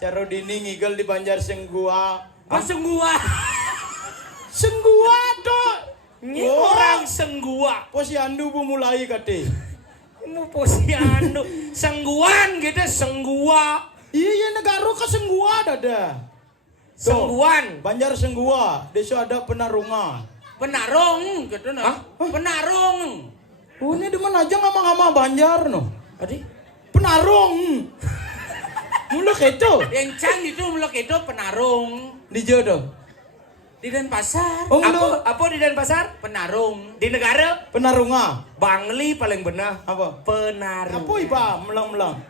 Caro dini ngigel di Banjar Senggua. Apa Senggua? Senggua tuh. Orang Senggua. Posyandu bu mulai kate. Mau posyandu. Sengguan gitu, Senggua. Iya negara ke Senggua dada. Sengguan. Banjar Senggua. Desa ada penarungan. Penarung gitu nah. Penarung. Oh ini di mana aja ngama-ngama Banjar no. Adi? Penarung. Mulak itu. Encang itu mulak itu penarung. Di jodoh. Di Denpasar. Oh, Apa di Denpasar? Penarung. Di negara? Penarunga. Bangli paling benar. Apa? Penarung. Apa iba melang-melang.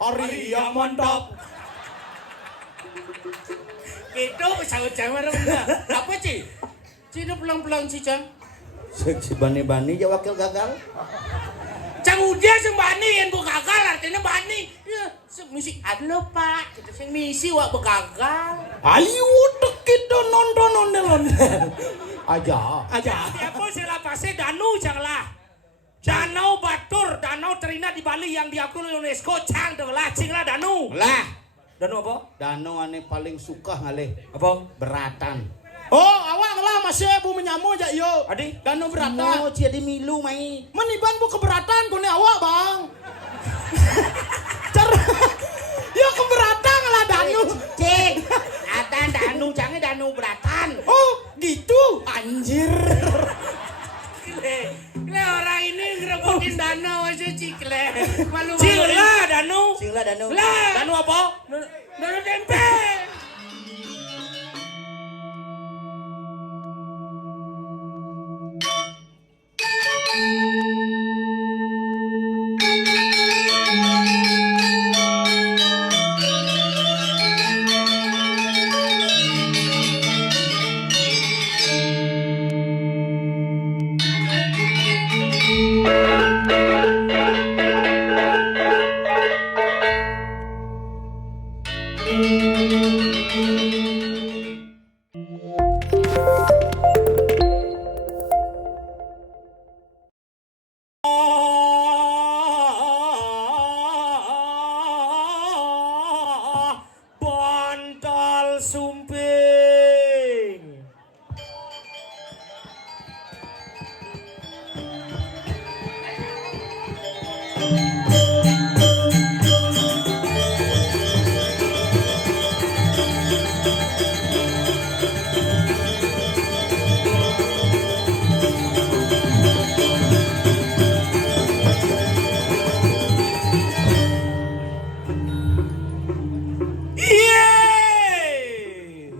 Hari yang mantap. Itu saut-saut benar. Apa Ci? Ci itu pelang-pelang Ci Cang. Si bani-bani aja wakil gagal. Cang udah sing bani yang gua gagal artinya bani. Ya, misi adlo Pak. Kita sing misi wak begagal. Ayo dek kita nonton ondel-ondel. Aja. Apa sila pasti Danu janganlah. Danau Batur, Danau Terina di Bali yang diakui oleh UNESCO. Cang lah, cing lah Danu. Lah. Danu apa? Danau ane paling suka ngalih. Apa? Beratan. Oh, awak lah masih bu menyamu aja yo. Adi? Danau beratan. Oh, jadi milu mai. Meniban bu keberatan kone awak bang. Cara, yo keberatan lah Danu. Cek, atan danu, jangan danu beratan. Oh, gitu. Anjir. Le orang ini ngerebutin danau aja Cikle. Malu-malu. Cila Danu. Singlah danu. Lah. Danu apa? Danu tempe. Bantal Sumping. Yeay!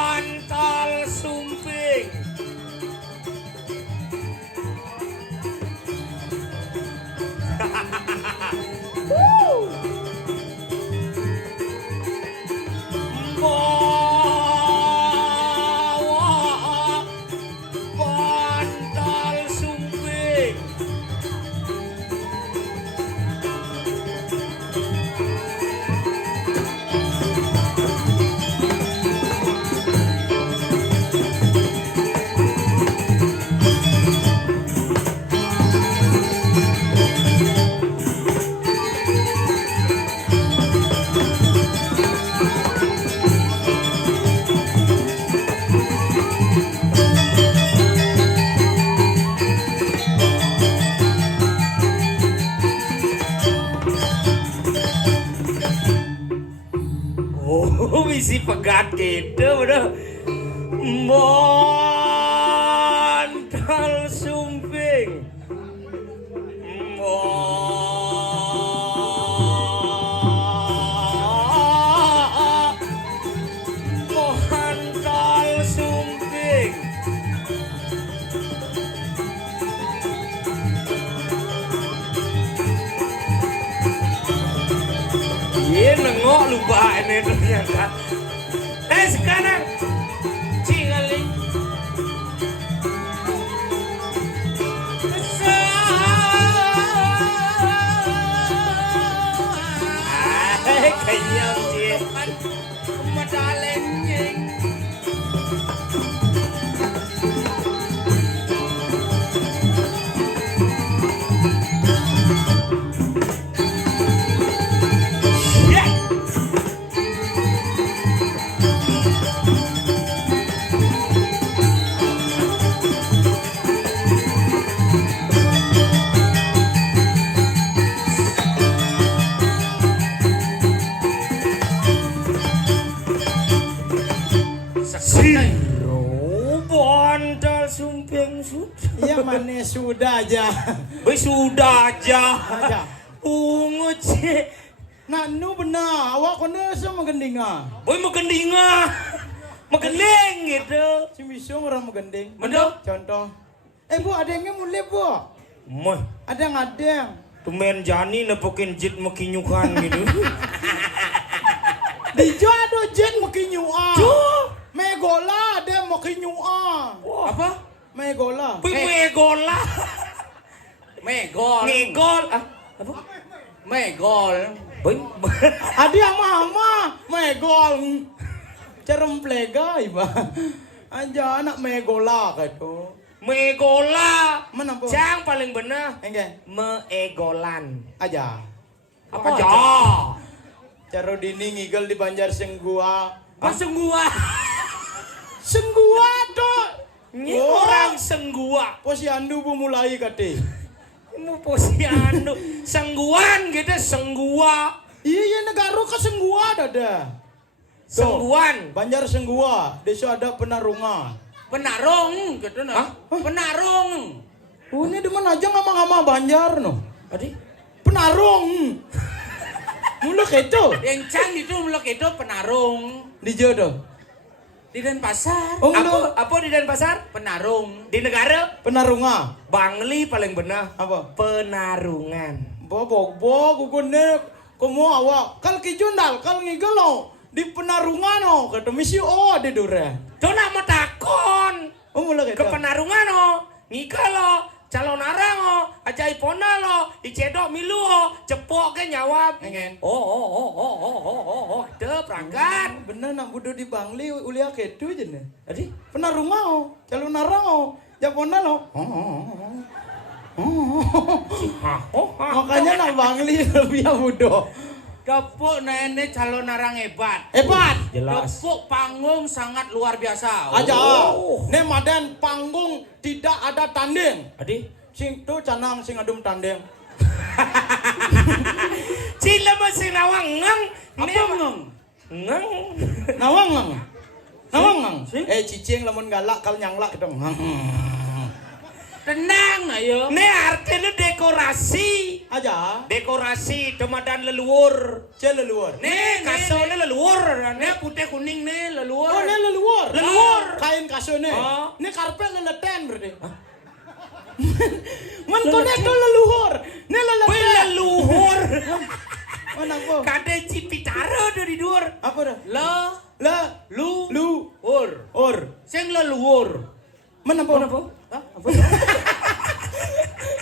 Bantal Sumping. Bawa Bantal Sumping. Oh, misi pegat gitu udah. Bantal Sumping. Bantal Sumping. Iya nengok lupa ini ternyata. Sekarang Cingali. Kenyang dia. ada lenjing. Ya. Siro bondol sumping sudah. Iya mana sudah aja. Sudah aja. Aja. Ungu cek. Nah, nu benar. Awak kena sama gendinga. Boy mau gendinga. Magending gitu. Si misung orang menggending. Bener. Contoh. Bu, ada yang mulai, Bu. Moy. Ada yang ngadeng. Tumen Jani nepokin jit mekinyukan gitu. Dijo ada jen makinyua. Tuh. Megola ada makinyua. Apa? Megola. Boy megola. Megol. Ngegol. Ah, apa? Megol. Boy. Ada yang mama. Megol. Cerem plega, iba. Aja anak megola gitu. Megola. Mana, Bu? Cang paling benar. Enggak. Meegolan. Aja. Apa Aja. aja? Caro dini ngigel di Banjar Senggua. Senggua. Senggua tuh. Ini Oh. orang senggua. Posyandu bu mulai kate. Mau posyandu. Sengguan gitu, senggua. Iya negara ke Senggua ada. Sengguan. Banjar Senggua. Desa ada penarunga. Penarung gitu nah. Hah? Penarung. Oh ini di mana aja ngama-ngama Banjar no. Adi? Penarung. Muluk itu. Yang cang itu muluk itu penarung. Di jodoh. Di Denpasar. Oh Apa, muluk. apa di Denpasar? Penarung. Di negara? Penarunga. Bangli paling benar. Apa? Penarungan. Bobok gugune komo awak. Kal kijundal kal ngigelo di penarungan no. Kata misi di dura. Tuh nama takon. Oh muluk itu. Ke penarungan no. Ngikalo. Calon arang o. Ajai pona lo. Icedok milu o. Cepok ke nyawab. Engen. Oh. Itu perangkat. Bener nak budo di Bangli ulia ketu aja nih. Adi? Penarunga o. Calon arang o. Japona lo. Makanya nak Bangli lebih budo. Depuk nenek calon narang hebat. Hebat. Jelas. Depuk panggung sangat luar biasa. Aja. Oh. Ne madan panggung tidak ada tanding. Adi? Sing tu canang sing adum tanding. Cila masih nawang ngang. Apa ngeng? Ngang. Nawang ngang. Nawang ngang. Sing? Cicing lamun galak kal nyanglak gitu. Tenang ayo. Ini artinya dekorasi. Aja. Dekorasi demadan leluhur. Cel leluhur. Nih kasone leluhur. Nih putih kuning nih leluhur. Oh, ne leluhur. Leluhur. Kain kasone. Oh. Ne karpet leleten berarti. Man kone tu leluhur. Ne Wih leleten. leluhur. Mana po? Kade cipitara dari dur. Apa dah? Le Lu. ur. Or. Sing leluhur. Mana po? Apa?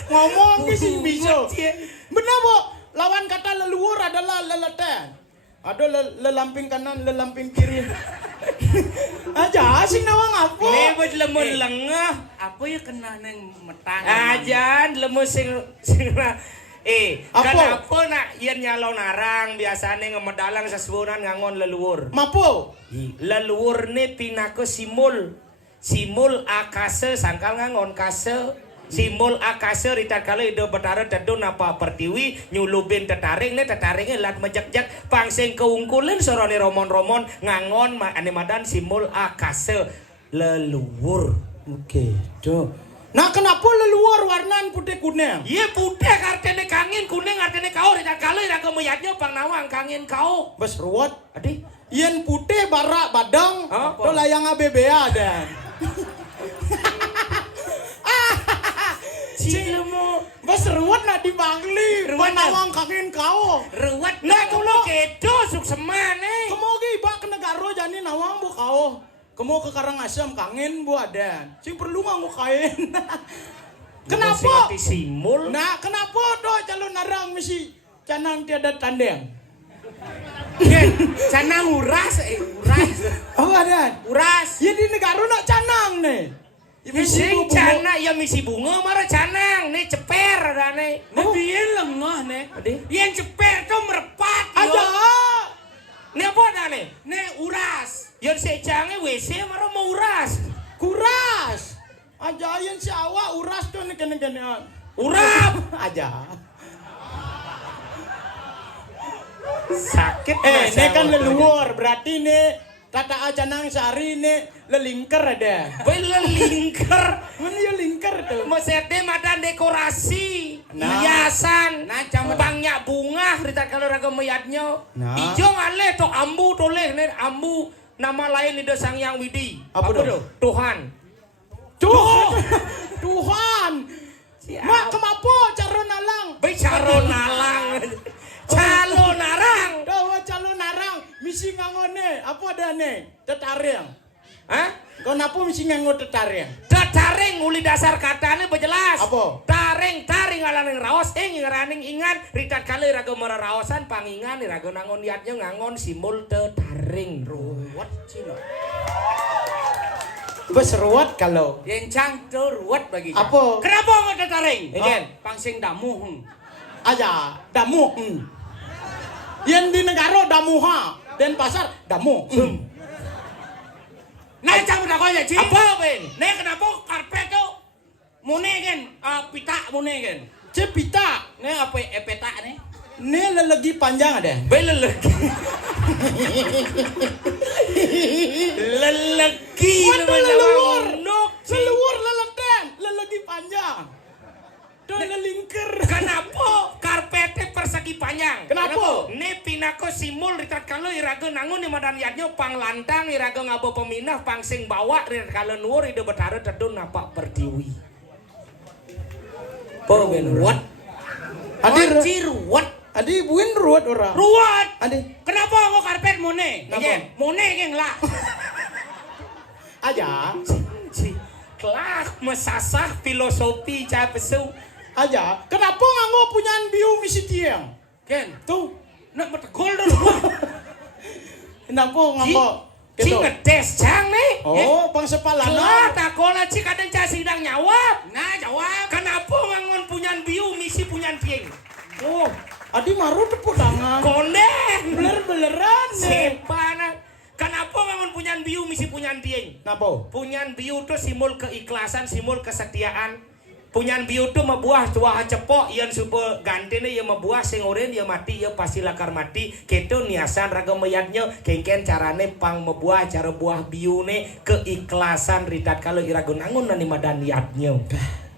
Ngomong ke sing bisa. Cie. Benar po. Lawan kata leluhur adalah leleten. Ada lelamping kanan, lelamping kiri. Aja sing nawang apa? Nih buat lemon lengah. Apa ya kena neng metang? Ajan lemon sing Apa? kenapa nak ian nyalon narang biasanya ngemedalang sesuunan ngangon leluhur. Mapo? Leluhur nih pinake simul akase sangkal ngangon kase simul akase ritar kala ido betara tedun apa pertiwi nyulubin tetaring nih tetaringnya lat mejak-jak pangsing keungkulin sorone romon-romon ngangon ane madan simul akase leluhur. Oke, tuh. Nah kenapa leluhur warnan putih kuning? Iya putih artinya kangin kuning artinya kau ritar kala ido kemuyatnya pang nawang kangin kau. Bes ruwet. Adi Yen putih barak badang. Apa? Tuh layang ABBA dan. Cilemu Bes ruwet nak di Bangli. Ruwet, Nawang kangin kau. Ruwet. nah kulo kedo suk semane. Kamu ke iba ke negara jani nawang bu kau. Kamu ke Karangasem kangin bu ada. Sing perlu nganggo kain. Kenapa? Simul. Nah kenapa tuh calon narang misi canang tiada tandeng? Canang uras. Sing cana ya misi bunga mara canang nih ceper adane. Ne biyen lengah ne. Ade. Yen cepet to merepat Aja. yo. Nih apa adane? Ne uras. Yon secange WC mara mau uras. Kuras. Aja yang si awak uras tuh nih kene-kene. Urap. Aja. Sakit Ini kan leluhur, berarti nih kata aja nang sehari nih lelingker ada. Lingker. Mana ya lingker tuh? Mesete ada dekorasi, Nah. hiasan, Nah, campur. banyak bunga rita kalau raga mayatnya. Nah. Ijo ngale to ambu toleh nih ambu nama lain itu Sang Yang Widi. Apa tuh? Tuhan. Tuhan. Mak kemapo caro nalang? Bicara nalang. Calo narang. Dawa calo narang, misi ngangone, apa ada nih? Tetaring. Hah? Kau napo misi ngango tetaring? Taring uli dasar katanya berjelas. Apa? Taring ngalaning raos ngaraning ingan ritat kali raga mara raosan pangingan raga nangon niatnya ngangon simbol taring ruwet cino. Berseruat kalau. Yen cang to ruwet bagi. Apa? Kenapa nggak tetaring? Igen. Pangsing damu. Aja, damu. Yang di negara damuha, dan pasar damu. Nah cang udah kau ya Ci. Apa Ben? Ne kenapa karpet tuh? Mune kan, pita mune kan. Cepita, Ne apa peta ne? ini lelegi panjang ada. Belelegi. Lelegi. Waduh leluhur, Nuk. leluhur leleten, lelegi panjang. Tuh lelingker. Kenapa karpetnya persegi panjang? Kenapa? Ne pinako simul ritat kalau iraga nangun di madan yadnya pang lantang iraga ngabo peminah pang sing bawa ritat kalau nuur ide betara tedun napak pertiwi. Ruwet. Adir, Ci ruwet. adi buin ruwet orang. Ruwet. Adi, Kenapa kok karpet mune? Kenapa? Igen, mune geng lah. aja, Kelah mesasah filosofi cah pesu. aja. Kenapa nganggo punyaan biu misi tiang? Ken, Tuh, nak betegol dulu. kenapa nganggo? Ci Gitu. ngedes cang nih. Oh, pang sepalana. Kelah takola ci kadang cah sidang nyawab. Nah, jawab. Kenapa ngangon punyan biu misi punyan tieng? Oh, adi maru tepuk tangan. Konden. Beler-beleran nih. Sepana. Kenapa ngangon punyan biu misi punyan tieng? Napa? Punyan biu tuh simbol keikhlasan, simbol kesetiaan. Punyan biu tuh mabuah tuah cepok yang supa gantene ya mabuah sing oren ya mati ya pasti lakar mati. Keto niasan raga mayatnya kengken carane pang mabuah cara buah biu ne keikhlasan ritat kalau iragun angun nani madan niatnya.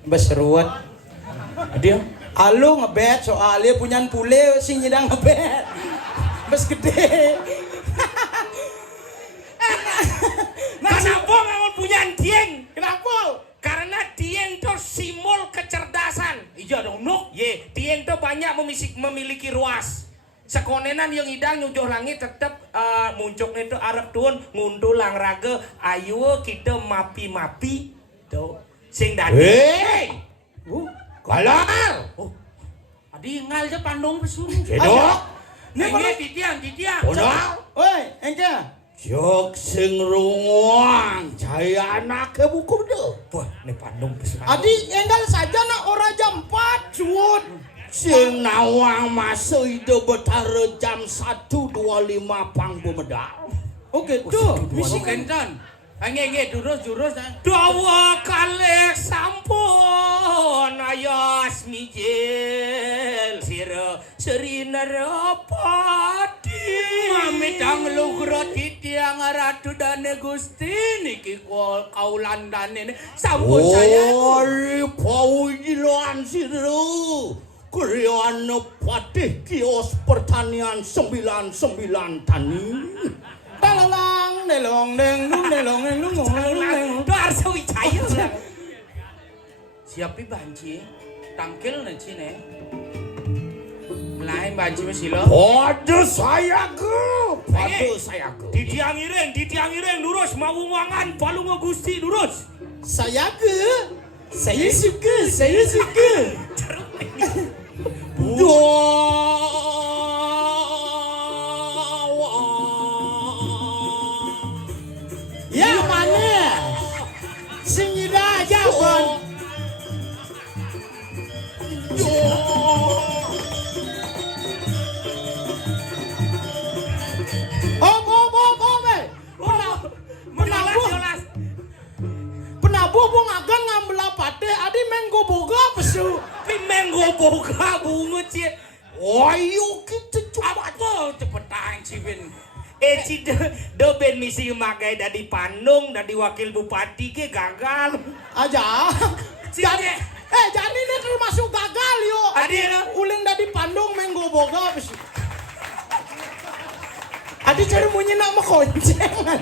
Berseruat. Dia Alu ngebet soalnya punyaan pule sing nyidang ngebet. Bes gede. kenapa ngangon punyan tieng? Kenapa? Karena tieng itu simbol kecerdasan. Iya dong, Nuk. Ye, tieng itu banyak memiliki ruas. Sekonenan yang idang nyujuh langit tetap muncul itu Arab tuan ngunduh lang raga ayo kita mapi-mapi tuh sing dadi. Kalar. Oh, adi ngal je pandong pesun. Ayo. Ini titiang. Oi, engke. Jok sing runguang, jaya anake buku deh. Wah, ini Bandung besar. Adi enggal saja nak ora jam 4 suut. Sing nawang masuk ide betara jam 1.25 pang bumedal. Oh gitu. Misi kentan. Nge jurus dah. Dawa kalih sampun ayas mijil sira serina rapati. Mamedang lugra titiang ratu dane Gusti niki kaulan dane sampun saya. Ori paujilan siru. Kriyan patih kios pertanian 99 tani. Talalang delong deng lung delong deng lung deng. Itu harus wicaya. Siapi banci tangkil na cine. Lain banci mesilo. Pada saya ke. Ditiang ireng lurus mau mangan palung Gusti lurus. Saya suka. Ya mana? Sing nyidang su pimenggo boga bungut sih. Ayo kita coba. Apa cepetan Cibin? Ci do ben misi magai dari Bandung dari wakil bupati ke gagal. Aja. Jadi Jadi ini termasuk gagal yo. Adi Uling dari Bandung menggo boga. Adi cari bunyi nak makoncengan.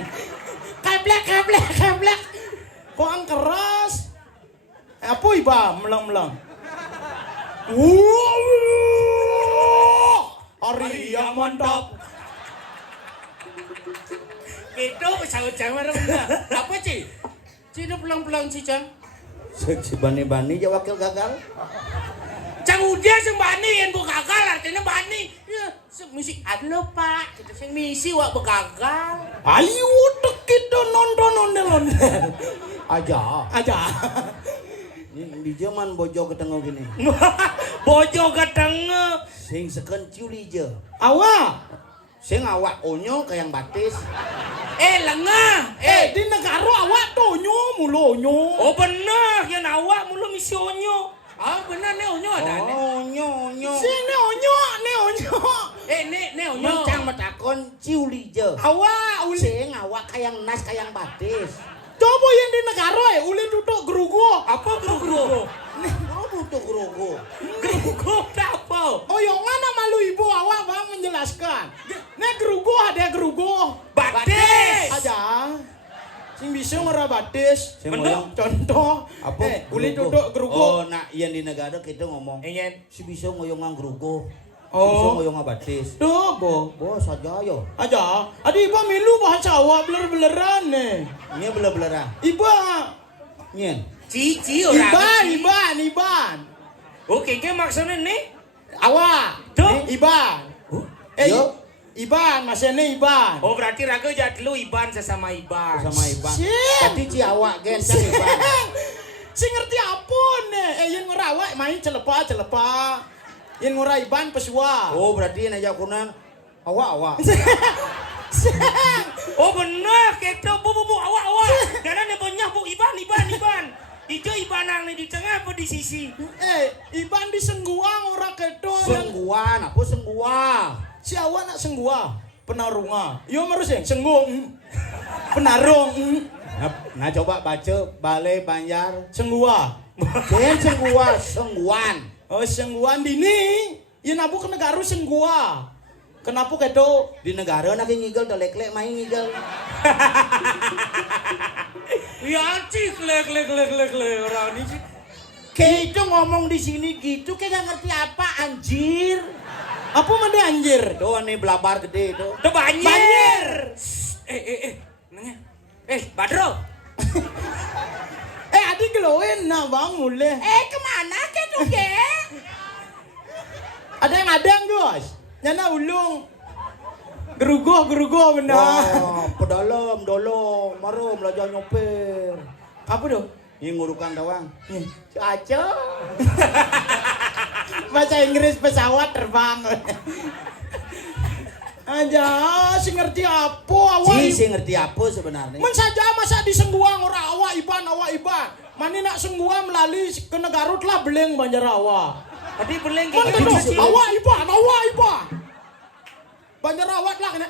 Keblek. Kok ang keras? Apa iba melang. Hari yang mantap. itu saut-saut rendah. Apa Ci? Ci itu pelang-pelang Ci Cang. Si bani-bani aja wakil gagal. Cang udah sing bani yang bu gagal artinya bani. Ya, misi ada Pak. Kita sing misi wak begagal. Ayo kita nonton. Aja. Di zaman bojo ketengah gini. bojo ketengah. Sing seken ciuli je. Awak. Sing awak onyo kayak yang batis. Lengah. Di negara awak tonyo mulu onyo. Oh benar, yang awak mulu misi onyo. Ah benar nih onyo ada nih. Onyo. Si ne onyo. Nih onyo. Mencang metakon ciuli je. Awak uli. Sing awak kayak nas kayak yang batis. Coba yang di negara uli duduk gerugo. Apa guru-guru? Oh butuh gerogo. Guru-guru apa? Oh yang mana malu ibu awak bang menjelaskan. Nek gerugo ada gerugo. Batis. Aja. Sing bisa ngora batis. Sing Bener. ngoyong Contoh. apa? Uli Gerugo. duduk gerugo. Oh nak yang di negara kita ngomong. Ingin. Si bisa ngoyong gerugo. Si Oh. bisa ngoyong batis. Tuh bo. Bos saja yo. Aja. Adi iba milu bahasa awak beler-beleran nih. Ini bela-belera. Iba. Nyen. Cici orang. Iban. Oke, ke maksudnya nih? Awak. Tuh. Iban. Yo. Iban, masih nih Iban. Oh berarti raga jat lu Iban sesama Iban. Sama Iban. Sip. Tadi ci awak gen cang Iban. Si ngerti apun nih. Yang ngerawak main celepa. Yang ngurai Iban pesua. Oh berarti aja kunan awak. Oh benar, kita bu awak. Karena nih banyak bu Iban. Ijo Ibanang nih di tengah apa di sisi? Iban di sengguang ora kedo. Sengguan, apa senggua? Si awak nak senggua, penarunga. Yo marus yang senggung. Penarung. Nah coba baca Balai Banjar. Senggua. Gen senggua, sengguan. Oh sengguan dini. Ya nabu ke negara senggua. Kenapa kedo? Di negara nak ngigel telek-lek main ngigel. Ya Ci lek orang ini sih. Gitu ngomong di sini gitu kayak gak ngerti apa anjir. Apa mana anjir? Tuh nih belabar gede itu. Tuh banjir. Nengnya. Badro. Adik geloin nah bang mulai. Kemana ke tuh ke? Ada yang adang guys. Nyana ulung. Gerugo benar. Wah, pedalam, dolong, marum, belajar nyopir. Apa tuh? Ini ngurukan doang. Caca. Bahasa Inggris pesawat terbang. Aja, si ngerti apa awak? Si ngerti apa sebenarnya? Men saja masa di Sengguang ora awak Iban. Mani nak Sengguang melalui ke negara telah beleng Banjar awak. Tadi beleng Men gitu. terus awak Iban. Banjar awak lah kena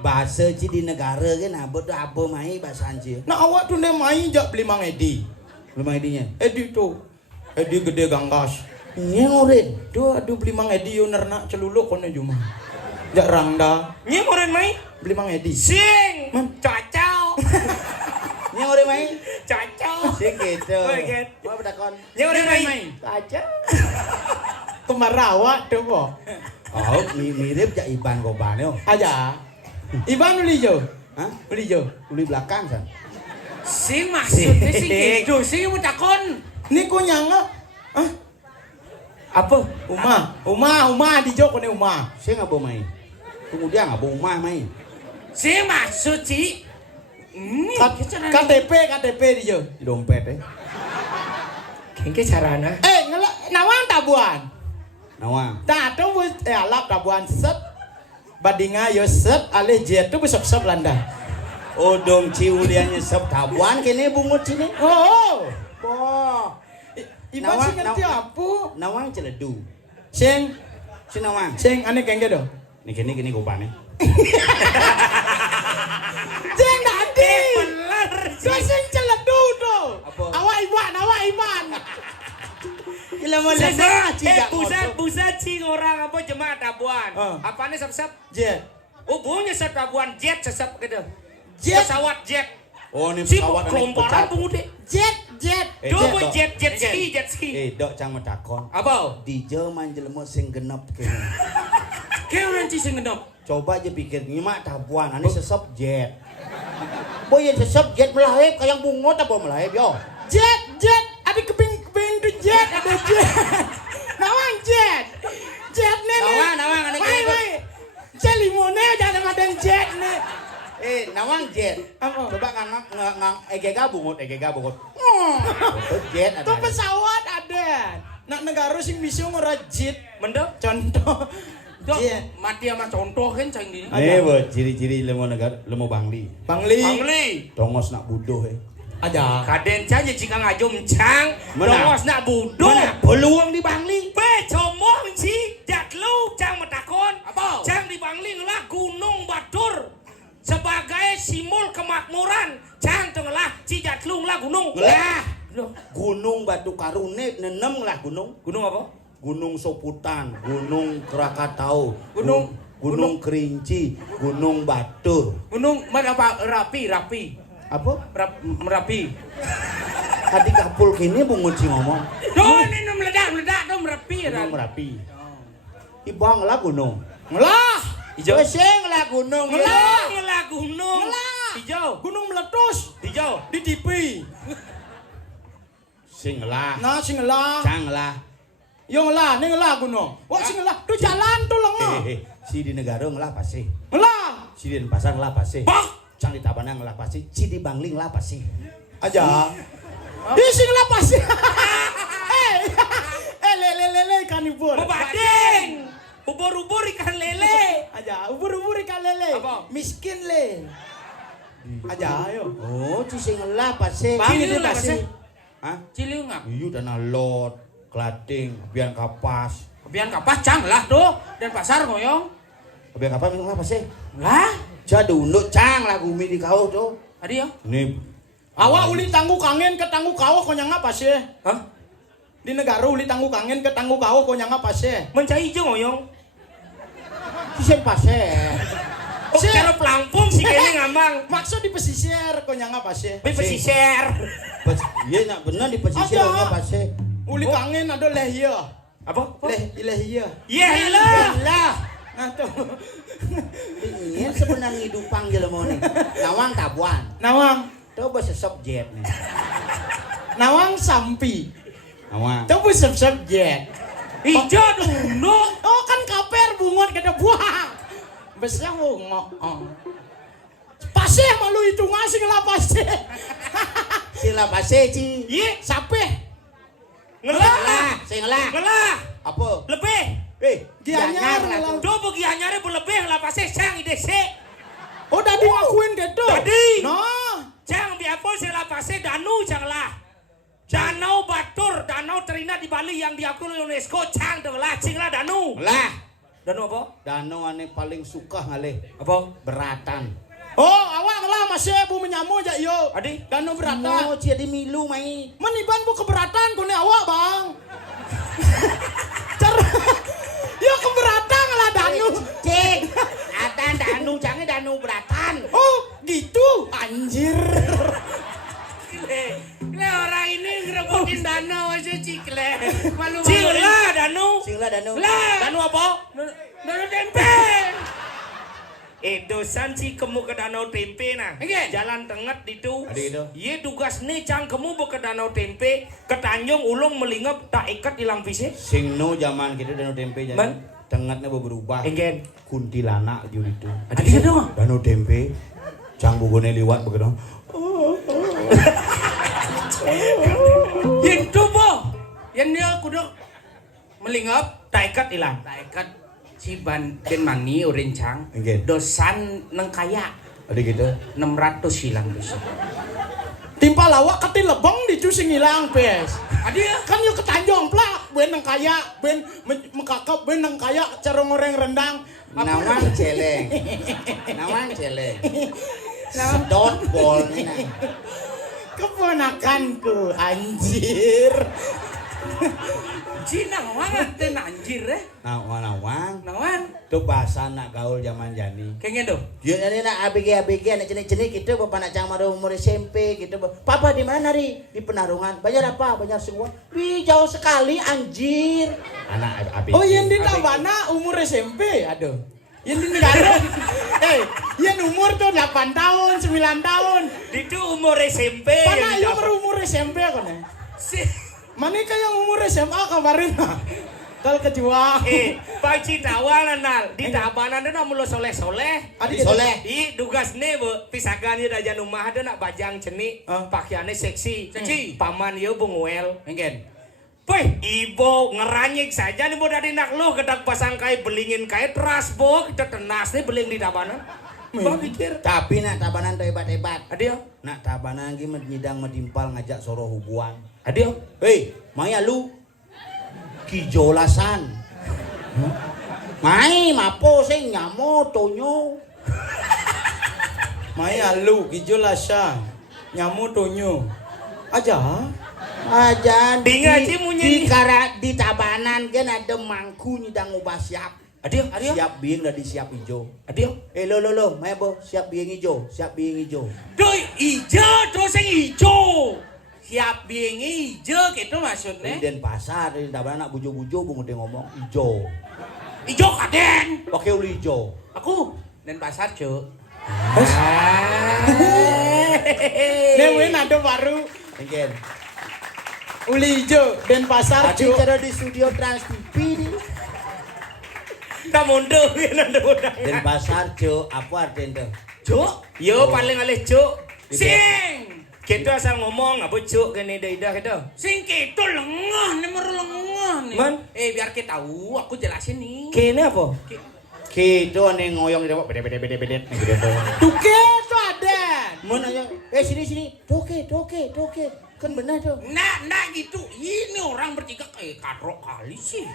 Bahasa ci di negara kan apa mai bahasa anjir. Nak awak tu ne mai jak beli Mang Edi. Belum idenya. Edi tu. Edi gede ganggas. Ini ngurin. Duh aduh beli Mang Edi yo nernak celuluk kono cuma. Jak rangda Nya moren mai? beli Mang Edi. Sing. Man. Cacau. Ini ngurin mai. Cacau. Sing gitu. Oh, gitu. Mau bertakon. Nya moren mai. Aja. Kemarawak tu po. Oh, mirip jak Iban Goban yo. Aja. Iban uli jo. Hah? Uli jo. Uli belakang san. Sing maksudnya sing gitu. Sing mau takon. Ni ko nyanga. Hah? Apa? Uma di jo kone uma. Sing apa mai? Kemudian apa umah mai? Sing maksud Ci. KTP di jo. Di dompet Kengke carana. Nawang tabuan. Nawang. Tato bus alap tabuan set. Badinga yo set ale jet tu besok landa. Oh dong ciuliannya sep tabuan kene bungut sini. Oh. apa? Iban sing ngerti apa? Nawang celedu. Sing Si nawang. ane kengge do. Niki gopane. Sing dadi. Bener. Kau sing celedu do. Apa? Awak iban. Gila mau Buset cing orang apa jemaat abuan. Ah. Apane sep-sep? Jet. Bunyi sep abuan jet sesep gitu. Jet. Pesawat jet. Oh, ini Si pesawat kelompokan bungu deh. Jet. Coba jet ski. Dok cang takon. Apa? Dijo manjelmu sing genep kene. Kayak orang sing genep. Coba aja pikir nyimak tabuan, ane sesep jet. Boy yang sesep jet melahip kayak bungot apa melahip yo. Jet. Ada keping tuh jet, ada jet. Nawang jet. Jet nih. Nawang, ane Wai. Jet limone jangan ada jet nih. Nawang jet. Apa? Coba ngang EGK bungut. Jet ada. Tuh pesawat ada. Nak negara sing bisa ngerajit. Mendok. Contoh. Dok, Jet. mati sama contoh kan cang di. Nih buat ciri-ciri lemo negara, lemo bangli. Bangli. Tongos nak budoh Ada. Kaden caja jika ngajum cang. Mana? Dongos nak budo. Mana peluang di bangli? Comong si jatlu cang metakon. Apa? Cang di Bangli ngelah Gunung Batur sebagai simbol kemakmuran. Cang tenggelah si jatlu ngelah gunung. Ngelah. Gunung Batu Karune nenem lah gunung. Gunung apa? Gunung Soputan, Gunung Krakatau, Gunung- Gunung Kerinci, Gunung Batur. Gunung mana apa rapi. Apa? Merapi. Tadi kapul kini bungut si ngomong. Doh ini meledak dong merapi. Gunung Merapi. Ibang lah gunung. Ngelah. Hijau. Sing lah gunung. Ngelah gunung. Ngelah. Hijau. Gunung meletus. Hijau. Di TV. Sing lah. Nah, sing ngelah. Cang lah. Yo ngelah, nih ngelah gunung. Wah, sing ngelah. Tuh jalan tuh lenga. Si di negara ngelah pasti. Ngelah. Si di pasar ngelah pasti. Bak. Cang di Tabanan ngelah pasti. Si di Bangli ngelah pasti. Aja. Di sing ngelah pasti. Lele ikan ubur. Bebading. Ubur-ubur ikan lele. Aja, ubur ikan lele. Apa? Miskin le. Aja, ayo. Oh, si sing ngelah pasti. Bang, Ciliu itu lah, pasti. Hah? Ciliu ngap. Iya dana lot, klating, biang kapas. Biar kapas cang lah tuh dan pasar ngoyong. Biang kapas minum apa sih? Lah, Jadi unduk cang lah gumi di kau tuh. tadi ya. Nih. Awak uli tangguh kangen ke tangguh kau kau nyang apa sih? Hah? Di negara uli tangguh kangen ke tangguh kau kau nyang apa sih? Mencari hijau ngoyong. Si sen pase. Oh, cara pelampung sih kayaknya ngamang. Maksud di pesisir kau nyang apa sih? Pesisir. Iya nak benar di pesisir Ada. nya pase. Uli kangen ada lehia. Apa? Lehia. Iya lah. Lah. Nah tuh. Ini sebenarnya hidupang jelema nih. Nawang tabuan. Nawang. Tuh bahasa sop jet nih. Nawang sampi. Nawang. Tuh busep jet. Hijau dulu. Oh kan kaper bungot kada buah. Besar bungot. Pasih malu itu ngasih lah pasih. Sila pase ci. Iya. Sape. Ngelah. Sing lah. Ngelah. Apa? Lebih. Gianyar lah lah. tuh. Do bagi anyare berlebih lah pasti cang idese. Oh tadi ngakuin gitu. Tadi. Nah. Cang biapun sila pasti danu cang lah. Danau Batur, danau terindah di Bali yang diakui oleh UNESCO, cang lah cing lah danu. Lah. Danu apa? Danau ane paling suka ngalih. Apa? Beratan. Oh awak lah masih bu menyamu aja yo. Adi. Danu beratan. Oh, jadi milu mai. Meniban bu keberatan kone awak bang. Cara. Yo keberatan lah danu. Cek. Atan danu jangan danu beratan. Oh gitu. Anjir. Le orang ini ngerebutin danau aja cikle. Malu-malu. Cing lah danu. Sing lah danu. Lah. Danu apa? Danau tempe. Dosan si kamu ke danau tempe nah. Oke. Jalan tengah itu. Adi itu. Ye tugas nih cang kamu ke danau tempe ke Tanjung Ulung melingap tak ikat hilang fisik. Sing no zaman kita danau tempe jadi. Man. Tengahnya berubah. Engen. Kuntilanak jur itu. Ada gitu dong. Danau tempe. Cang bugone liwat begitu. Yang tu po. Yang dia kudu melingap. Tak ikat hilang. Taikat si ben mangi urencang. Enggak. Dosan neng kaya Ada gitu. 600 hilang dosa. Timpal lawak kati lebong dicusing hilang pes. Adia. Kan yuk ketanjong plak, ben nang kaya, ben mekakep, ben nang kaya cara ngoreng rendang. Nawang celeng. Nawang celeng. Sedot bol ini. Keponakanku anjir. Cina nawang teh anjir Nawang. Nawang. Itu bahasa nak gaul zaman jani. Kengin tuh. Dia ini nak ABG anak jenis-jenis gitu bapak nak cang umur SMP gitu. Papa di mana ri? Di Penarungan. Bayar apa? Bayar semua. Wih jauh sekali anjir. Anak ABG. Oh yang di Tabana umur SMP, aduh. Yang di negara, yang umur tuh 8 tahun, 9 tahun. Itu umur SMP. Mana yang umur SMP kan ya? Mana yang umur SMA kemarin mah? Kalau kejuang. Pak Citawang nal di Tabanan itu mulu soleh-soleh. Adik soleh. I dugas nih bu, pisagan ya dajan rumah ada nak bajang ceni, pakaiannya seksi. Paman ya bunguel. Kengin. Weh, ibu ngeranyik saja nih bu dari nak lu kedak pasang kai belingin kai teras bu, kita tenas nih beling di Tabanan. Bang pikir. Tapi nak Tabanan tuh hebat-hebat. Adio. Nak Tabanan lagi menyidang medimpal ngajak soro hubungan. Adio. Hei, maya lu. Kijolasan. Mai mapo sing nyamo tonyo. Maya lu kijolasan, nyamu tonyo. Aja. Ajan Dingaji munyi. di Tabanan kan ada mangku nyidang ubah siap. Adio. Siap biing udah disiap hijau. Adio. Lo, maya bo siap biing hijau, siap biing hijau. Doi ijo tuh sing ijo. Siap bingi ijo gitu maksudnya. Di Denpasar di Tabanan nak bujo-bujo bungut dia ngomong hijau. Ijo kaden. Pakai uli hijau. Aku Denpasar cuk. Newen ada baru Mungkin. uli hijau Denpasar Tadi cu. cara di studio Trans TV di Tak mundur nanda muda. Denpasar cu, apa artinya tuh? Cuk. Yo paling alih cuk. Sing. Kita asal ngomong apa cuk gini dah kita. Sing gitu lengah nih meru lengah nih. Man. Biar kita tahu aku jelasin nih. Kini apa? Gitu nih ngoyong di bawah bede gitu. Tuke tuh ada. Mana aja? Sini. Toke. Kan benar tuh. Nah gitu. Ini orang bertiga katrok kali sih.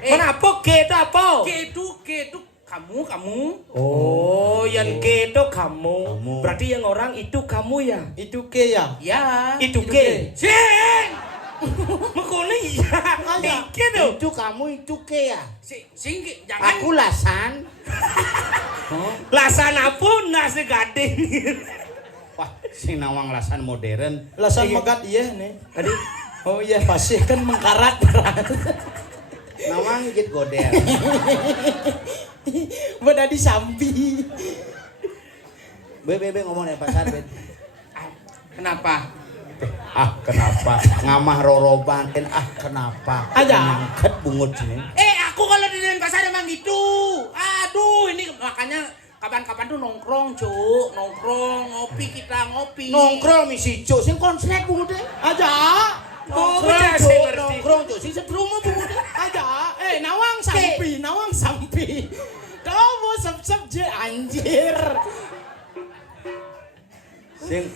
Kenapa ke itu apa? Gitu. Kamu. Oh, yang ke itu kamu. Kamu. Berarti yang orang itu kamu ya? Itu ke ya. Ya. Itu ke. Sing. Makanya iya. Dikit tuh. Itu kamu itu ke ya. Sing jangan. Aku lasan. Lasan apa nasi gading. Wah, si nawang lasan modern. Lasan megat iya nih. Adik. Oh iya pasti kan mengkarat. Nawang git goder. Beda di sampi. Bebe ngomong di pasar, Bet. Kenapa? Kenapa? Ngamah roroban. Kenapa? Aja. Ngangkat bungut sini. Aku kalau di Denpasar emang gitu. Aduh, ini makanya kapan-kapan tuh nongkrong, Cuk. Nongkrong, ngopi. Nongkrong misi cuk sing konslet bungutnya. Aja. Nongkrong cuk sing sedruma bungutnya. Aja. Nawang sampi. Tahu mau sep je anjir. Sing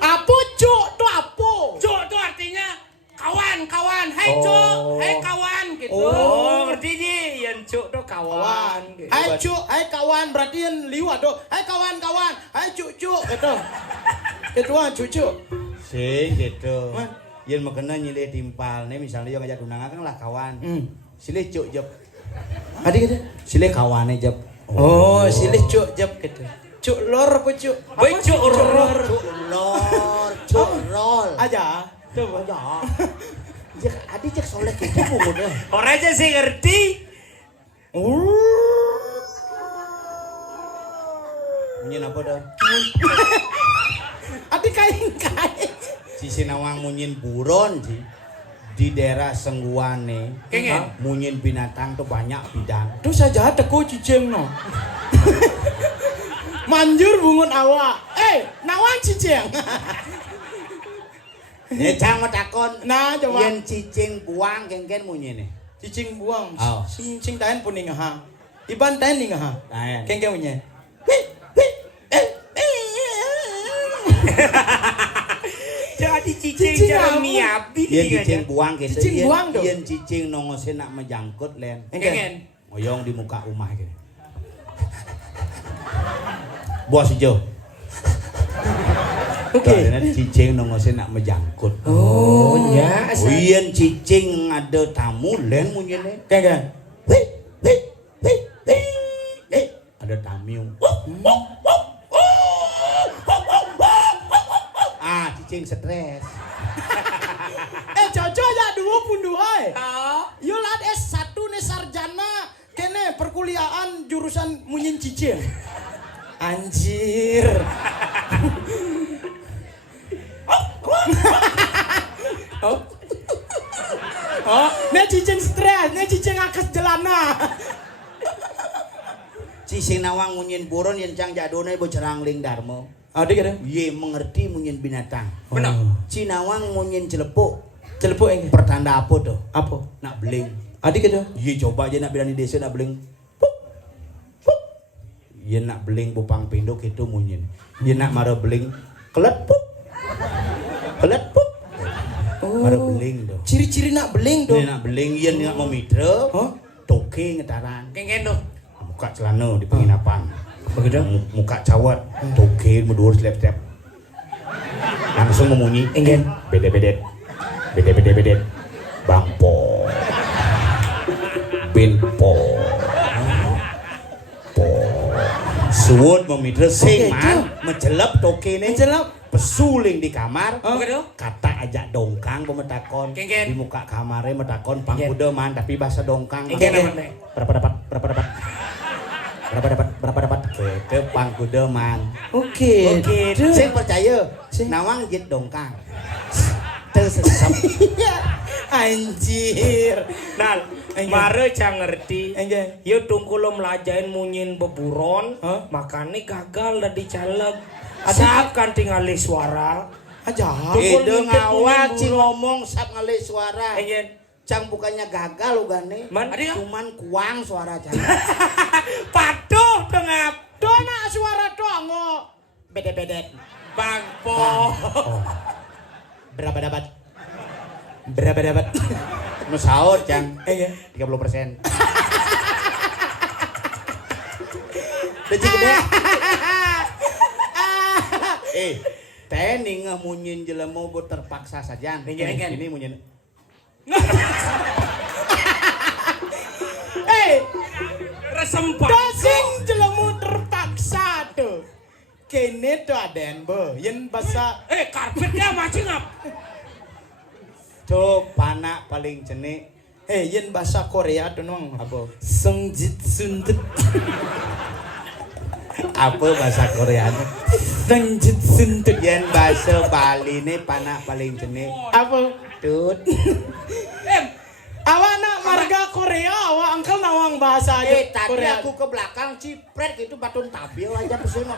Apa cuk? Tuh apa? Cuk tuh artinya kawan. Hai Cuk, hai kawan gitu. Oh, ngerti nih. Yang cuk tuh kawan. Hai cuk, hai kawan. Berarti yang liwat tuh. Hai kawan. Hai cuk gitu. Ketuan cucu. sing gitu. Yen mekena nyilih timpal nih misalnya yo ngajak tunangan kan lah kawan. Silih cuk jep. Adik gitu. Silih kawane jep. Oh, silih cuk jep gitu. Cuk lor apa cuk? Woi cuk ror. Cuk rol. Aja. Coba. Aja. Jek adi cek soleh gitu bungutnya. Orang aja sih ngerti. Munyin apa dah? Adik kain. Si Sinawang munyin buron sih. Di daerah Sengguane. Kengen. Munyin binatang tuh banyak bidang. Tuh saja teko cicing no. Manjur bungun awak. Nawang cicing. Cang takon. Nah, coba. Yen cicing buang kengken munyin nih. Cicing buang. Oh. Cing tahan pun ning ha. Iban tahan ning ha. Tahan. Kengkeng punya. Jadi cicing Cicing cara apa? miabi Yen cicing buang gitu. Cicing buang dong. Yen cicing nongose nak menjangkut len. Kengen. Ngoyong di muka rumah gitu. Bos hijau. Oke. Karena cicing nongose nak menjangkut. Oh, ya. Yen cicing ada tamu len munyene. Kagak. Ada tamu. Cicing stres. Jojo ya 22 hai. Oh. Yo lad S1 nih sarjana kene perkuliahan jurusan munyin cicing. Anjir. Oh. Oh, nih cicing stres, nih cicing akes jelana. Cicing nawang munyin buron yen cang jadone bocerang ling darmo. Adik ada. Ye mengerti munyin binatang. Benar. Cinawang munyin celepuk. Celepuk yang Pertanda apa tuh? apa? Nak beling. Adik ada. Ye coba aja nak bilang di desa nak beling. Puk, puk. Ye nak beling bupang pinduk itu munyin. Ye nak marah beling kelet puk. Kelet puk. Marah beling tuh. Ciri-ciri nak beling dong. Ye nak beling ye nak mau mitra. Hah? Toke ngetaran. Kengen tuh. Buka celana di penginapan. Begitu. Muka cawat. Toke mendur slep-slep. Langsung memunyi. Engen. Bede-bedet. Bede-bede-bedet. Bangpo. Benpo. Po. Suwun memitra sing Oke, man menjelep toke ne. Menjelep. Pesuling di kamar. Begitu. Kata ajak dongkang pemetakon. Kengen. Di muka kamarnya metakon pangkuda man tapi bahasa dongkang. Kengen Kengen. apa? Berapa dapat? Berapa dapat? Berapa dapat? Gitu pangkuda man. Oke. Saya percaya, nawang jit dongkang. Tersesap. Anjir. Nal, Enggak. mare cang ngerti. Enggak. Yo tungkulo melajain munyin beburon, Hah? makanya gagal dari caleg. Sap kan tinggalin suara. Aja. Ide ngawat ci ngomong sap ngalih suara. Engen. Cang bukannya gagal ugane. Man, Ada Cuman kuang suara cang. patuh tengap. Dona suara dongo. Bede-bede. Bangpo. Berapa dapat? Berapa dapat? Nusaut cang. Iya. 30%. Deci gede. Teni ngamunyin jelema buat terpaksa saja. Ini munyin. Resempak. Dasing jelemu terpaksa tuh. Kene tuh aden be, yen basa Karpetnya macing ngap. Tuh panak paling cenik. yen bahasa Korea tuh nong Apa? Sengjit sundet. Apa bahasa Koreanya? Sengjit sundet. Yen bahasa Bali ini panak paling cenik. Apa? Tut. Awak nak marga Korea, awak angkel nawang bahasa aja Tadi Korea. aku ke belakang cipret gitu batun tabil aja pesona.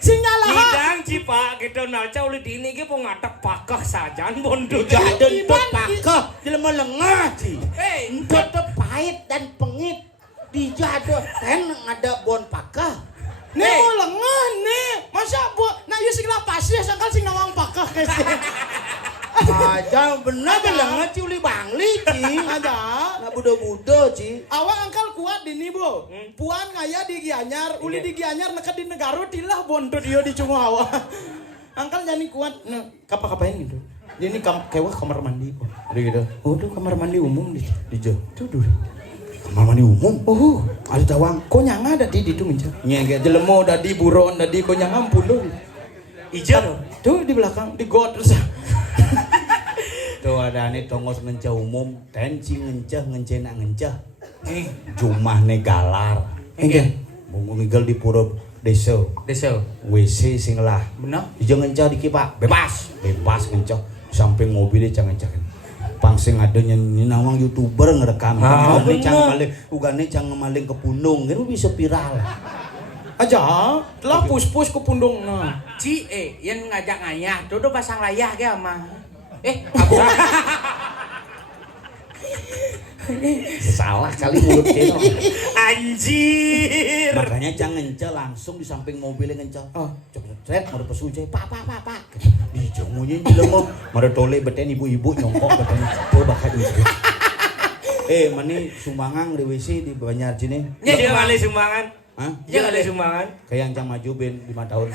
Sinyal ha. Hidang cipa gitu nalca uli dini ge mau ngatak pakah sajan bondo. Jadon tut Iman, pakeh jelema lengah ci. Entut teu pahit dan pengit. Di jadon kan ada bon pakeh. Nih mau lengah nih. Masa bu, nah yuk sing lapasi sangkal sing nawang pakah kasih. Aja bener lengah ci uli bangli ci. Ada. Nah budo-budo ci. Awak angkal kuat di nih bu. Puan ngaya di Gianyar, uli di Gianyar nekat di negara tilah bondo dia di cungu awak. Angkal nyanyi kuat. Nah, kapain gitu. Ini kewah kamar mandi bu. Udah gitu. Oh tuh kamar mandi umum di Dijo. tuh dulu. Kamar mandi umum. Oh, Ada tawang. kok nyanga ada di itu menca. Nyengge Jelemo dadi buron dadi kok nyanga ampun Ijo. Tuh di belakang di got terus. tuh ada nih tongos ngencah umum. Tenci ngencah nak ngencah. Jumah nih galar. Enggak. Bungu ngigel di pura desa. Desa. WC sing lah. Benar. Ijo ngencah di kipak. Bebas ngencah. Samping mobilnya jangan pangsing ada nyanyi nawang YouTuber ngerekam. Ugane cang maling ke pundung. Kan bisa viral. Aja, telah pus-pus ke pundung nah. Ci yang ngajak ngayah, tuh pasang layah ge mah. Apa? Salah kali mulut kene. Anjir. Makanya jangan ngecel langsung di samping mobilnya ngecel. Oh. Cret mau pesuce, pak. Di jongunya jelema, mare tole beten ibu-ibu nyongkok beten. Tuh bakal itu. Mani sumbangan di WC di Banjar sini. Nya dia kali sumbangan. Hah? Dia kali sumbangan. Kayak yang maju ben 5 tahun.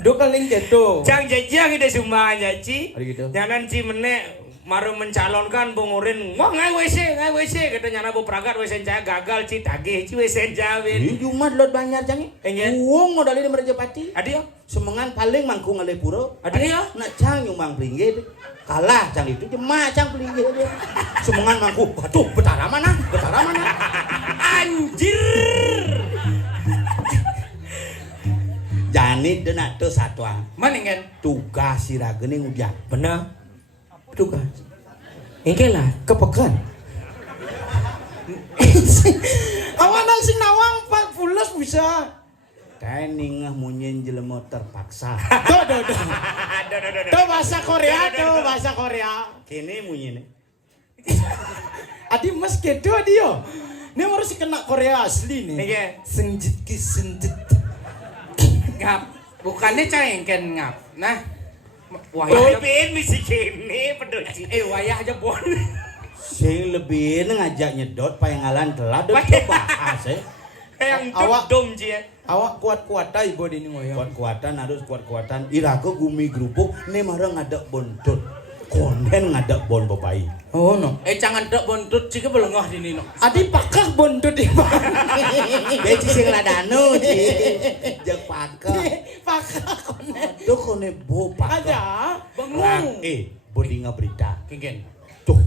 Do kaling gitu. Cang jajang ide sumbangan ya Ci. Ada gitu. Nyanan Ci menek maru mencalonkan Bungurin. Wah ngai WC kata nyana bu pragat WC saya gagal Ci tagih Ci WC jawin. Ini cuma lot Banjar jange. Enggak. Uang modal di Merjapati. Adi yo. Semengan paling mangku ngalepuro. Adi yo. Nak cang nyumbang plinggih. Kalah cang itu cuma cang plinggih dia. Semengan mangku. Waduh, betara mana? Anjir. Jani denak tuh satwa. Maningen. Tugas siragening udah. Benar. Tugas. Engke lah. Kepekan. Awan sing nawang Pak Fulas bisa. Kayak ningah munyin jelema terpaksa. Do. Do bahasa Korea, do bahasa Korea. Kini munyin. Adi mas gitu adi yo. Ini harus kena Korea asli nih. Iya. Senjit ki senjit. Ngap. Bukannya cengken ngap. Nah. Oh, Wayah. ben misi kene pedoci. Wayah aja bon. Sing lebih ngajak nyedot payangalan telah do bahas Yang Awak- dom Ci ya. Awak kuat-kuat aja ibu ini ngoyo. Kuat-kuatan harus kuat-kuatan. Iraku gumi gerupuk ne marang ngadak bontot. Konden ngadak bon babai. Oh no. Jangan dok bontut cika belengah dini no. Adi pakak bontot di Beci sing ladano ci. Jeung pakak. Pakak konen. Tuh kone bo pakak. Aja Bengung. Bodi berita. Kengken. Tuh,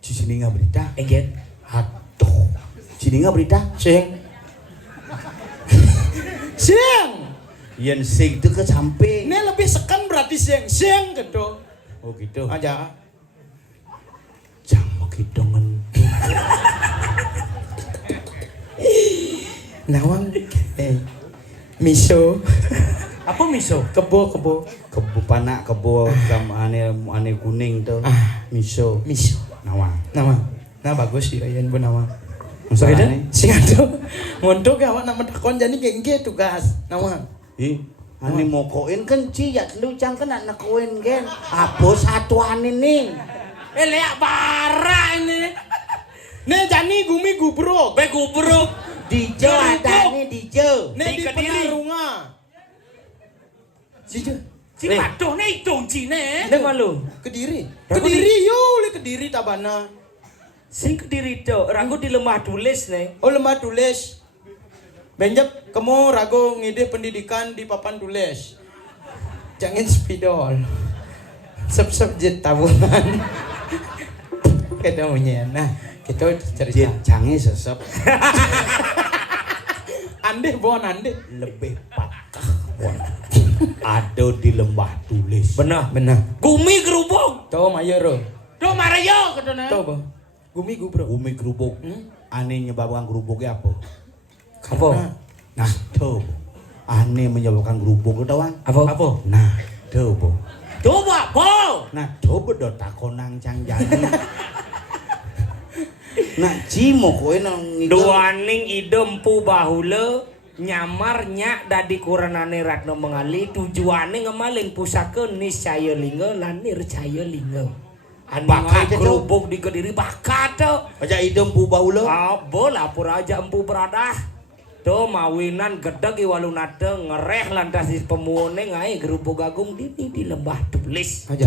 ci sini berita. Engke. Aduh. Sini berita. Sing. Sing. Yen sing itu ke sampai. Ini lebih sekan berarti sing gitu. Oh gitu. Aja. Jangan gitu ngentu. Nawang miso. Apa miso? Kebo. Kebo panak kebo sama ane kuning tuh. Miso. Nawang. Nama. Nah bagus ya yan bu nama. Masalahnya. Sing ado. Ngontok awak nama takon jadi kayak tugas. Nama. Ane mokoin kan ci ya lu cang kan anak koin gen. Apa satuan ini? Leak bara ini. Nih jani gumi gubruk. Be gubruk. Dijo ada nih Dijo. Nih di Kediri. Penarunga. Dijo. Si padoh nih dong cine. Nek malu. Kediri. Ragu Kediri yo, le Kediri tabana. Sing kediri to, ranggo di lemah tulis nih. Oh lemah tulis. Benjep kamu ragu ngide pendidikan di papan tulis. Jangan spidol. Sep jet tabungan. Ketemunya. Nah, kita cerita. Jange sesep Andeh bon andeh. lebih pakah. Ada di lembah tulis. Benar. Gumi gerubuk. Tuh mayoro. Do marayo kedona. Tuh bo. Gumi gubro. Umi kerupuk. Ane nyebabkan kerupuknya apa? Apa? Nah, tuh. Ane menyebabkan kerupuk itu tau kan? Apa? Nah, tuh bo. Coba po. Nah, coba do takonang cang jani. Nah, cimo kowe nang Duaning ide empu bahula nyamar nyak dadi kuranane Ratno mengali tujuane ngemalin pusaka niscaya linga lan nircaya linga. Bakat Bakat itu. kerupuk di Kediri bakat to. aja idem pu baula. Apa lapor aja empu beradah. Do mawinan gedeg iwalunate ngereh lantas pemuone ngae gerupuk agung dini di lembah tulis. Aja.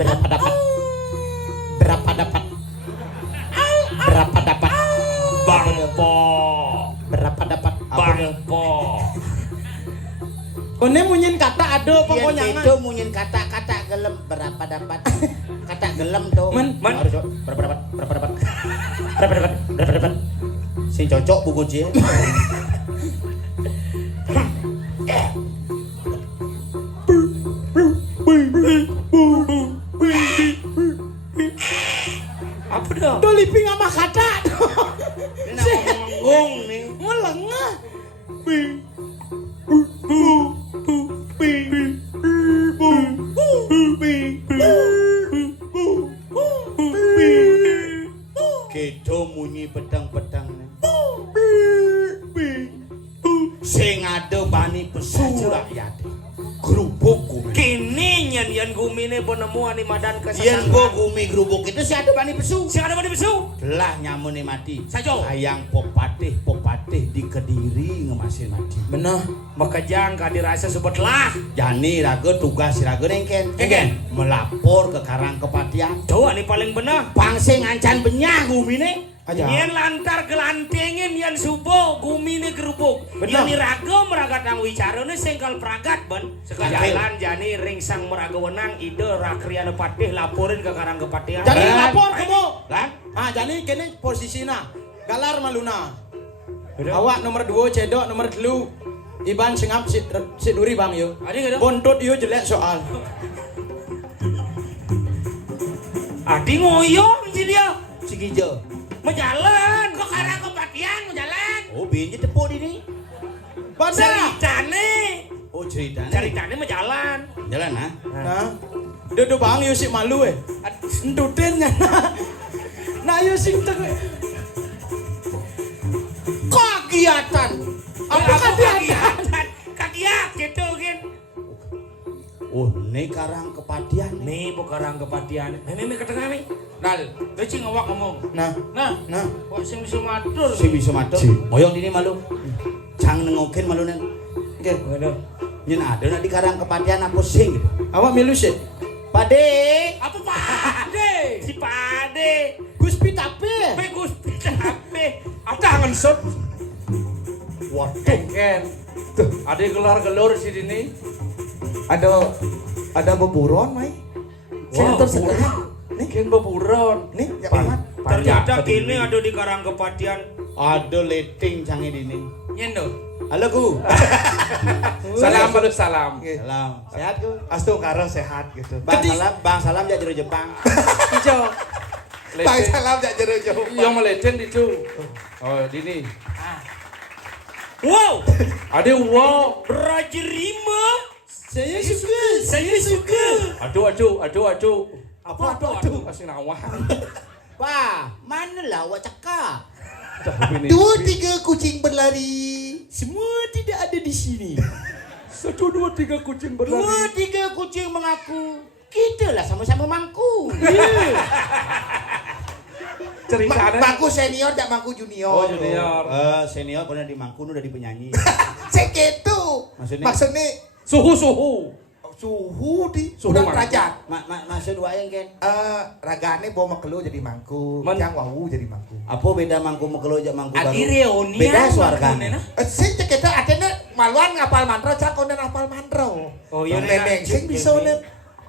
Berapa dapat? Bangpo. Berapa dapat? Bangpo. Kone munyin kata ado Yen pokoknya itu munyin kata-kata gelem berapa dapat? Kata gelem tuh. Men. Harus, berapa dapat? Berapa dapat? Sing cocok buku cie. Apa dah? Do liping sama kata. Ini ngomong nih. Melengah. limadan ke Yen sasangan. go gumi grubuk itu si ada bani besu. Sing ada pada besu. Lah nyamune mati. Sajo. Sayang popatih di Kediri ngemasin mati. Benar. Makajang kadirasa sebut lah. Jani raga tugas raga nengken. Nengken. Melapor ke Karang Kepatian. Coba nih paling benar. Pangse ngancan benyah gumine. Aja. Yen lantar gelantengin yen subuh gumine gerubuk. Benar. Yen raga meragat nang wicarane sengkal pragat ban. Sekalian jani ringsang meraga wenang ide rakriana patih laporin ke Karang Kepatian. Jadi lapor kamu. Lah, Jadi kini posisinya galar maluna. Awak nomor 2 cedok nomor 3 Iban singap si duri bang yo. Adi kada? Bontot yo jelek soal. Adi ngoyong si dia. Sigijo. Menjalan Ke Karang Kepatian mau jalan. Oh, binti tepuk ini. Pada. ceritane. Oh, ceritanya. Ceritane menjalan. Jalan ha. Nah, duduk bang yo si malu Entutin nya. Nah yo sing teng. Kegiatan. Apa kegiatan? Kagiat gitu kan. Oh, ini Karang Kepatian. Nih Karang Kepatian. Meme ketengah nih. Dal, kecing ngawak ngomong. Nah, Nah, nah. kok sing bisa matur. Si bisa matur. Moyong dini malu. Cang nengokin malu neng. Oke. Waduh. Nyen ada nak di Karang Kepatian apa sing gitu. Awak milu sih. Pade. Apa Pade? Si Pade. Guspi tapi. Pegus HP. Ada ngensut. Waduh. Ken. Tuh, ada gelar-gelur si dini. Ada beburon, Mai. Senator segera. Nih Ken beburon. Nih, ya Ahmad. Ternyata kini ada di Karang Kepatian. Ada leting canggih dini. Nyendo. Halo Gu. Salam balut salam. Salam. Sehat Gu. Astu karo sehat gitu. Bang salam ya jero Jepang. Ijo. Bang salam jak jero jauh. Yang meleten itu. Oh, dini. Wow. Ada wow. Raja Rima. Saya suka. Saya suka. Aduh. Apa Aduh, kasih nawa. Wah, mana lah awak cakap? 2-3 kucing berlari. Semua tidak ada di sini. 1, 2, 3 kucing berlari. 2-3 kucing mengaku. Kita lah sama-sama mangku. Ceritanya. Mangku senior jak mangku junior. Oh, junior. Senior pernah di Mangku udah di penyanyi. Segitu. Maksudnya Suhu. suhu di Suhu udah mana? kerajaan. Maksud wae Ken. Ragane bawa mekelu jadi mangku, yang wawu jadi mangku. Apa beda Mangku Mekelo jak Mangku baru? Akhirnya Beda suaranya. Sing cek eta atene maluan ngapal mantra cak konen ngapal mantra. Oh, iya, Neneng sing bisa nen.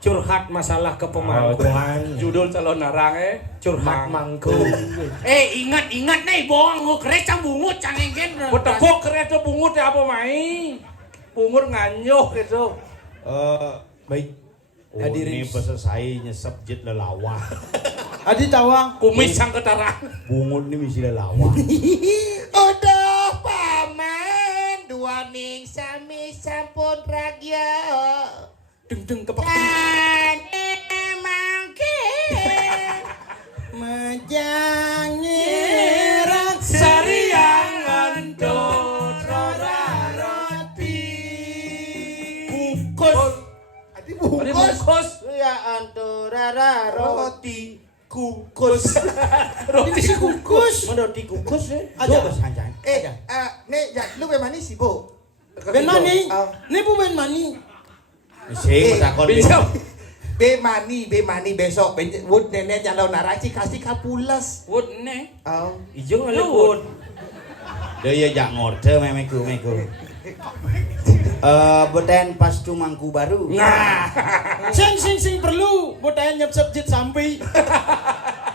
Curhat masalah kepemangkuan. Judul calon narang Curhat mangku. Ingat nih bohong ngekrek cang bungut cang engken. Betepok kereta bungut ya apa mai? Bungut nganyuh gitu. Baik. Oh, Hadirin. ini selesai nyesep jet lelawa. Adi tawang. Kumis sang ketarang. Bungut ini misi lelawa. Udah paman dua ning sami sampun ragya. Deng kepak. Mangke Menjangiran Sariangan Kukus. Adi Ini bungkus. bungkus. Ya antorara Roti kukus. Roti kukus. Roti kukus Aja. sancan. Nek jak lu be manis sih, Bu? Ben mani. Oh. Ini bu ben mani. Sing takon Bisa. Be mani besok wud nenek calon naraci kasih kapulas. Wood nih. Oh. Ijo ngelewut. Dia ya jak ngorde memeku. Beten pas tu Mangku baru. Nah. Sing perlu. Botayan nyep subjek sampai.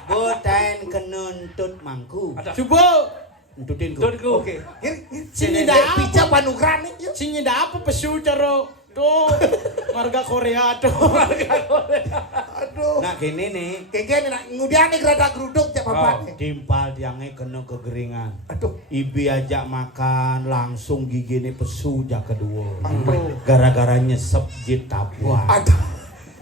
Beten kenuntut Mangku. Coba. Untutin ku. Tutku. Oke. Sing nyinda Pica apa? panukran nih. yuk. Sing nyinda apa pesu caro. Tuh. Marga Korea tuh. Aduh. Nah gini nih. Kengken nak ngudian nih gerada geruduk jak papan. Timpal tiangnya kena kegeringan. Aduh. Ibi ajak makan langsung gigi ini pesu jak kedua. Aduh. Gara-gara nyesep jit tabuan. Aduh.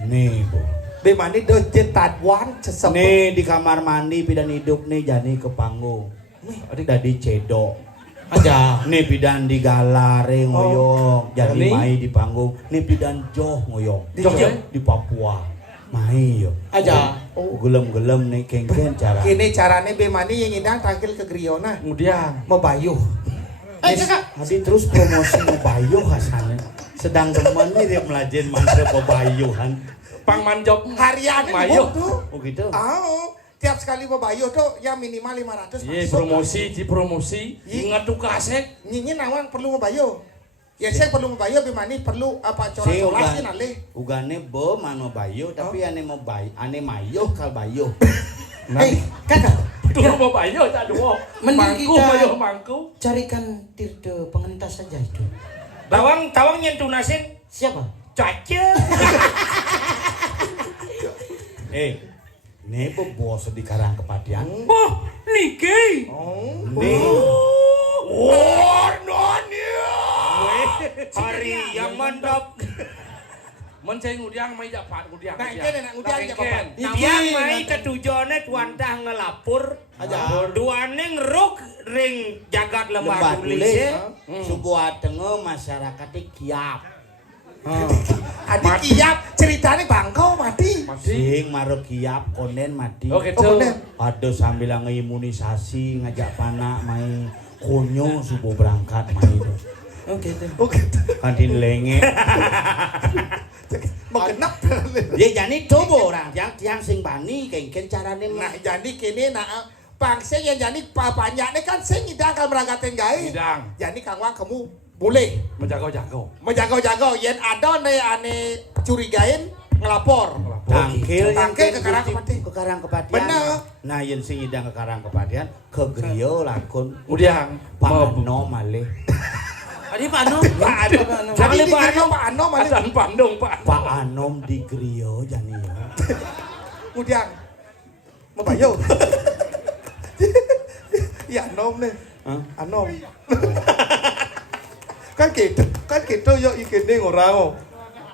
Nih bu. Be mani dojet tadwan cesep. Nih di kamar mandi bidan hidup nih jani ke panggung. Nih dari cedok. Aja. Nih bidan di galare ngoyong. Jadi Nih. mai di panggung. Nih bidan joh ngoyong. Joh? Di Papua. Mai yo. Aja. Oh, gelem-gelem nih kengken cara. Kini carane be mani yang ngidang tangkil ke Griona. Kemudian Mau bayuh. Kakak. Hadi terus promosi Bayo hasannya. Sedang demen nih dia melajen mantra pebayuhan. Pang manjop Harian Bayuh. tuh. Oh gitu. Tiap sekali mau bayuh tuh ya minimal 500 Iya masuk. promosi ingat tuh kasek Nyinyi nawang perlu mau bayuh. Ya saya perlu mau bayuh be mani perlu apa Si corak-corak ugan, nalih. ugane be mano bayo tapi ane mau bayo, ane mayo kal bayo. Kakak. Tuh mau bayo tak dua Mending mangku kita- bayo mangku Carikan tirde pengentas saja itu. Tawang nyentuh nasin Siapa? caca. Nih bos di Karang Kepatian. Oh, niki. Nih. Hari yang mantap. menceng udiang mai dapat udiang Nah, ini nak udiang jak papan. Yang mai ketujone tuantah ngelapur. Aja. Duane ngeruk ring jagat Lembah lembah tulis. tulis. Suku Atenge masyarakat kiap. Adik kiap ceritanya bangkau mati. Sing maro kiap konen mati. Oke, Oh, bener. Ada sambil ngeimunisasi ngajak panak mai konyo subuh berangkat mai itu. Oke tuh. Oke. Kantin lenge. Mau genap. Ya jadi coba orang yang sing bani kengken carane Nah, mah. jadi kini nak bangsa yang jadi banyaknya kan saya ngidang kalau berangkatin gai. Ngidang. Jadi kang Wang kamu boleh menjago-jago menjago-jago. Yang ada nih ane curigain ngelapor. Tangkil yang Tangkil ke Karang Kepatian. Ke Karang Kepatian. Bener. Nah yang sing idang ke Karang Kepatian ke Griyo lakon udiang Pak Ano malih. Adi Pak Ano. Pak Ano. Jangan Jadi Pak dikira Pak Ano malah. Adan Bandung Pak Pak Anom di Griyo jani ya. Kemudian mau bayo. Ya Anom nih. Hah? Anom. Kan gitu yo ikene orang.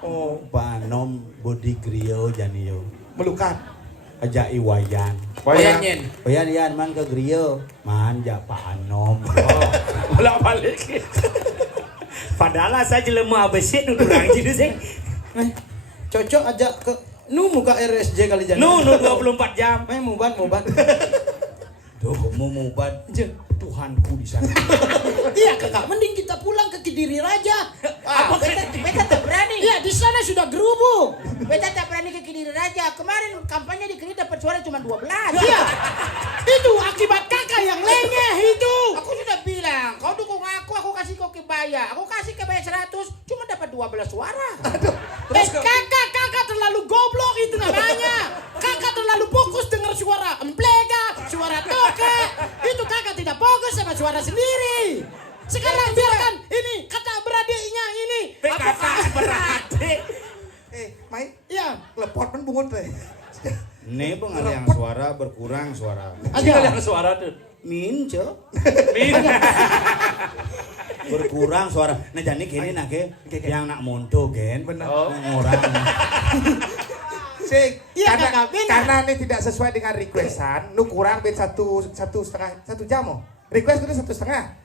Oh, Pak Anom bodi Griyo jani yo. melukat. Aja iwayan. Bayangin Bayan man ke Griyo. Man ja Pak Anom. bolak-balik Padahal saya jelema besit nu durang jitu sih. Cocok aja ke muka RSJ kali jangan. Nu 24 jam. Mubat. Tuh mau mubat Tuhanku di sana. Iya kakak, mending kita pulang ke Kediri Raja. Apa beta tak berani? Iya, di sana sudah gerubuk. Beta tak berani ke Kediri Raja. Kemarin kampanye di Kediri dapat suara cuma 12. Iya. Itu akibat kakak yang lengeh itu. Aku sudah bilang, kau dukung aku kasih kau kebaya. Aku kasih kebaya 100, cuma dapat 12 suara. Kakak terlalu goblok itu namanya. Kakak terlalu fokus dengar suara emplega, suara toke. Itu kakak tidak fokus sama suara sendiri. Sekarang biarkan ini kata beradiknya ini. PKK beradik. Mai, Iya. lepot men bungut teh. Nih pengalihan suara berkurang suara. yang suara tuh Mince. min Berkurang suara. Nah jadi gini nah ke yang nak monto gen. Bener. Orang. Sing, Iya, kakak, benar. karena ini tidak sesuai dengan requestan, nu kurang bet satu jam oh. Request itu 1,5.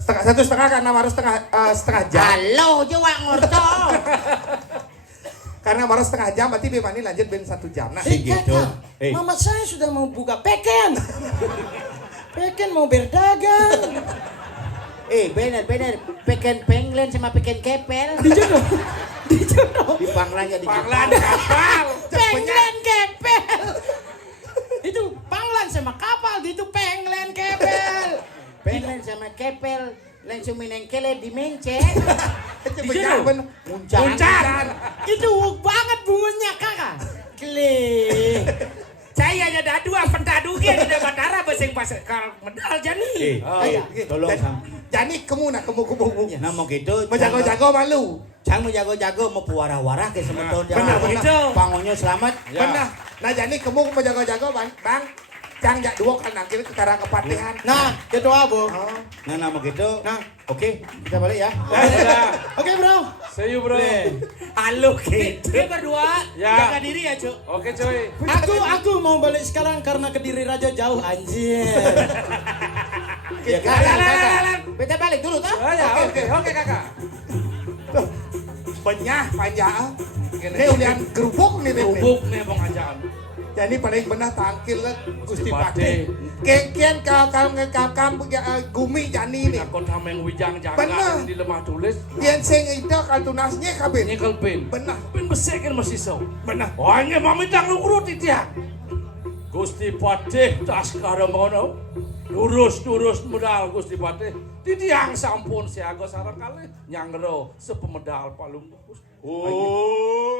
Satu setengah karena harus setengah jam. Halo, Jawa ngorto. Karena harus setengah jam, berarti Bimani lanjut ben 1 jam. Nah, Si gitu. Kakak, mama saya sudah mau buka peken. Peken mau berdagang. Bener. Peken penglen sama peken kepel. Dijodoh. Di Panglanya di Panglan kapal Penglen kepel. Itu panglan sama kapal, itu penglen kepel. Penglen sama kepel. Langsung minengkele di mence. Muncar Itu banget bungunya kakak. Kle. Saya aja dah dua pentadu ge di Batara beseng pas kal medal jani. Tolong sam. Jadi kamu. Nah mau gitu. Mau jago-jago malu. Jangan mau jago-jago mau puara-wara ke semeton. Benar begitu. Pangonyo selamat. Benar. Nah, jadi kamu mau jago-jago bang. Jangan jak dua kan nanti ke Karang Kepatian. Nah, gitu abu. Nah mau gitu. Nah. Oke, kita balik ya. Oke bro. see you bro Halo gitu. Berdua Ya. jaga diri ya, Cuk. oke coy Aku mau balik sekarang karena Kediri Raja jauh anjir. Ya, Kakak. Beta balik dulu toh. ya oke kakak Benyah panjang. Ini kene. ulian gerubuk nih Rip. Lubuk nih pengajaran. Jadi paling benar tangkil lah Gusti Gusti Pade. Pade. Kian kau gumi jani nih. Aku tameng wijang Bener. jangan di lemah tulis. Kian sing itu kaltunasnya kabin. Nyekel pin. Benar. Pin besekin masih so. Benar. Wah ini mamitang lu urut itiak. Gusti Pade tas karemono. Lurus medal Gusti Pade. Titiang sampun siaga sarang kali. Nyangro sepemedal palung. Oh.